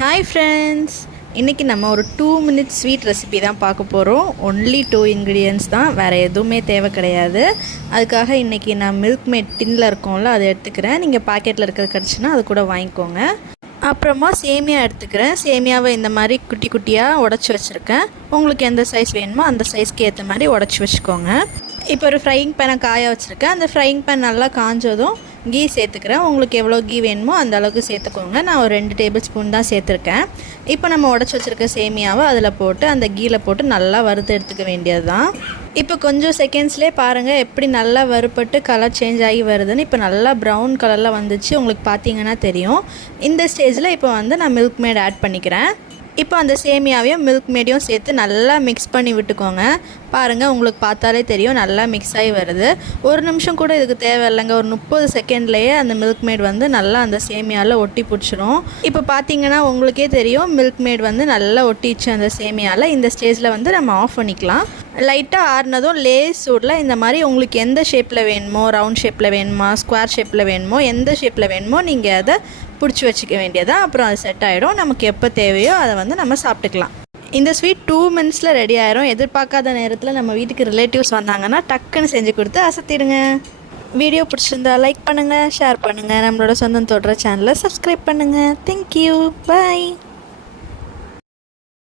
Hi friends, இன்றைக்கி நம்ம ஒரு 2 minutes ஸ்வீட் ரெசிபி தான் பார்க்க போகிறோம். ஒன்லி 2 ingredients தான், வேறு எதுவுமே தேவை கிடையாது. அதுக்காக இன்றைக்கி நான் மில்க் மேட் டின்னில் இருக்கோம்ல அதை எடுத்துக்கிறேன். நீங்கள் பாக்கெட்டில் இருக்கிறது கிடச்சுன்னா அது கூட வாங்கிக்கோங்க. அப்புறமா சேமியா எடுத்துக்கிறேன். சேமியாவை இந்த மாதிரி குட்டி குட்டியாக உடச்சி வச்சுருக்கேன். உங்களுக்கு எந்த சைஸ் வேணுமோ அந்த சைஸ்க்கு ஏற்ற மாதிரி உடச்சி வச்சுக்கோங்க. இப்போ ஒரு ஃப்ரையிங் பேனை காய வச்சுருக்கேன். அந்த ஃப்ரையிங் பேன் நல்லா காஞ்சதும் கீ சேர்த்துக்கிறேன். உங்களுக்கு எவ்வளோ கீ வேணுமோ அந்த அளவுக்கு சேர்த்துக்கோங்க. நான் ஒரு 2 டேபிள் ஸ்பூன் தான் சேர்த்துருக்கேன். இப்போ நம்ம உடச்சி வச்சுருக்க சேமியாவை அதில் போட்டு அந்த கீயில் போட்டு நல்லா வறுத்து எடுத்துக்க வேண்டியது தான். இப்போ கொஞ்சம் செகண்ட்ஸ்லேயே பாருங்கள் எப்படி நல்லா வறுப்பட்டு கலர் சேஞ்ச் ஆகி வருதுன்னு. இப்போ நல்லா ப்ரௌன் கலரில் வந்துச்சு, உங்களுக்கு பார்த்தீங்கன்னா தெரியும். இந்த ஸ்டேஜில் இப்போ நான் மில்க் மேட் ஆட் பண்ணிக்கிறேன். இப்போ அந்த சேமியாவையும் மில்க் மேடையும் சேர்த்து நல்லா மிக்ஸ் பண்ணி விட்டுக்கோங்க. பாருங்கள், உங்களுக்கு பார்த்தாலே தெரியும் நல்லா மிக்ஸ் ஆகி வருது. ஒரு நிமிஷம் கூட இதுக்கு தேவையில்லைங்க. ஒரு 30 செகண்ட்லேயே அந்த மில்க் மேட் நல்லா அந்த சேமியாவில் ஒட்டி பிடிச்சிரும். இப்போ பார்த்தீங்கன்னா உங்களுக்கே தெரியும் மில்க் மேட் நல்லா ஒட்டிச்சு அந்த சேமியாவில். இந்த ஸ்டேஜில் நம்ம ஆஃப் பண்ணிக்கலாம். லைட்டாக ஆறுனதும் லேஸ் சூடில் இந்த மாதிரி உங்களுக்கு எந்த ஷேப்பில் வேணுமோ, ரவுண்ட் ஷேப்பில் வேணுமா, ஸ்கொயர் ஷேப்பில் வேணுமோ, எந்த ஷேப்பில் வேணுமோ நீங்கள் அதை பிடிச்சி வச்சுக்க வேண்டியதான். அப்புறம் அது செட் ஆகிடும். நமக்கு எப்போ தேவையோ அதை நம்ம சாப்பிட்டுக்கலாம். இந்த ஸ்வீட் 2 minutesல ரெடி ஆயிரும். எதிர்பார்க்காத நேரத்தில் நம்ம வீட்டுக்கு ரிலேட்டிவ்ஸ் வந்தாங்கன்னா டக்குன்னு செஞ்சு கொடுத்து அசத்திடுங்க. வீடியோ பிடிச்சிருந்தா லைக் பண்ணுங்கள், ஷேர் பண்ணுங்கள். நம்மளோட சொந்தம் தொடுற சேனலை சப்ஸ்கிரைப் பண்ணுங்கள். தேங்க்யூ, பாய்.